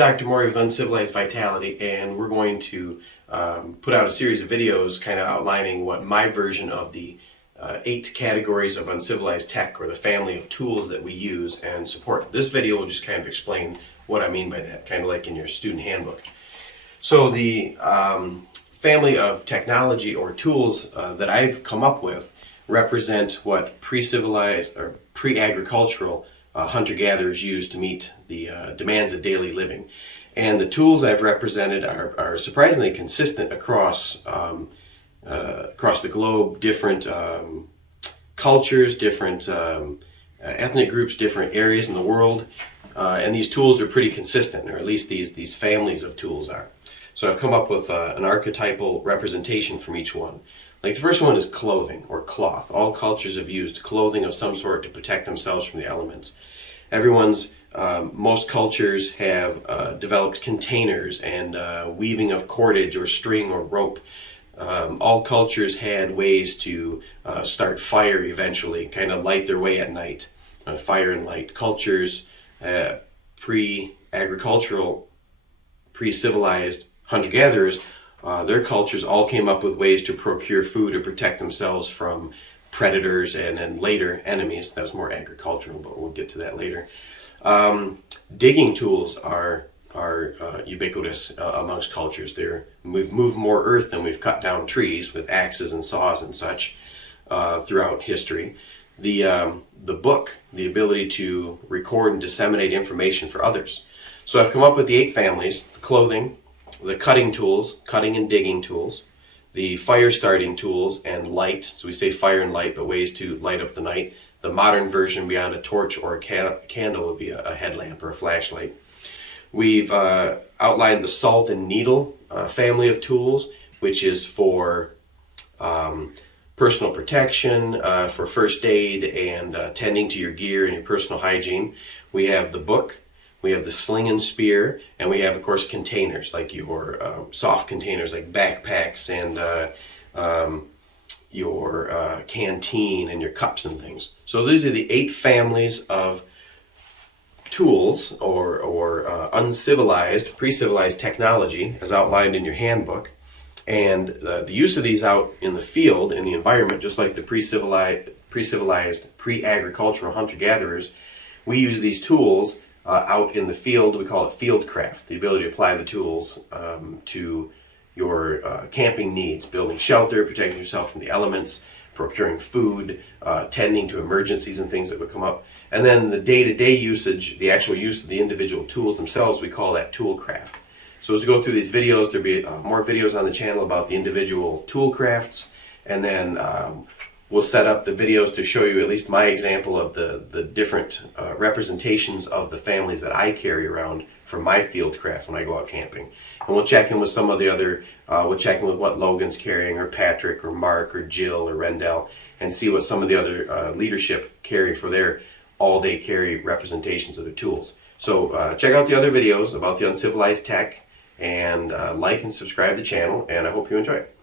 Dr. Morey with Uncivilized Vitality, and we're going to put out a series of videos kind of outlining what my version of the 8 categories of uncivilized tech, or the family of tools that we use and support. This video will just kind of explain what I mean by that, kind of like in your student handbook. So the family of technology or tools that I've come up with represent what pre-civilized or pre-agricultural hunter-gatherers use to meet the demands of daily living. And the tools I've represented are surprisingly consistent across across the globe, different cultures, different ethnic groups, different areas in the world, and these tools are pretty consistent, or at least these families of tools are. So I've come up with an archetypal representation from each one. Like the first one is clothing or cloth. All cultures have used clothing of some sort to protect themselves from the elements. Most cultures have developed containers and weaving of cordage or string or rope. All cultures had ways to start fire eventually, kind of light their way at night. Fire and light. Cultures, pre-agricultural, pre-civilized hunter-gatherers, their cultures all came up with ways to procure food or protect themselves from predators and then later enemies. That was more agricultural, but we'll get to that later. Digging tools are ubiquitous amongst cultures. We've moved more earth than we've cut down trees with axes and saws and such throughout history. The book, the ability to record and disseminate information for others. So I've come up with the 8 families: the clothing, the cutting tools, cutting and digging tools, the fire starting tools, and light. So we say fire and light, but ways to light up the night. The modern version beyond a torch or a candle would be a headlamp or a flashlight. We've outlined the salt and needle family of tools, which is for personal protection, for first aid, and tending to your gear and your personal hygiene. We have the book. We have the sling and spear, and we have, of course, containers, like your soft containers like backpacks and your canteen and your cups and things. So these are the 8 families of tools or uncivilized, pre-civilized technology as outlined in your handbook. And the use of these out in the field, in the environment, just like the pre-civilized, pre-agricultural hunter-gatherers, we use these tools out in the field. We call it fieldcraft, the ability to apply the tools to your camping needs, building shelter, protecting yourself from the elements, procuring food, tending to emergencies and things that would come up. And then the day-to-day usage, the actual use of the individual tools themselves, we call that toolcraft. So as we go through these videos, there'll be more videos on the channel about the individual tool crafts, and then we'll set up the videos to show you at least my example of the different representations of the families that I carry around for my field craft when I go out camping. And we'll check in with some of the other, we'll check in with what Logan's carrying, or Patrick, or Mark, or Jill, or Rendell, and see what some of the other leadership carry for their all-day carry representations of their tools. So check out the other videos about the uncivilized tech, and like and subscribe to the channel, and I hope you enjoy it.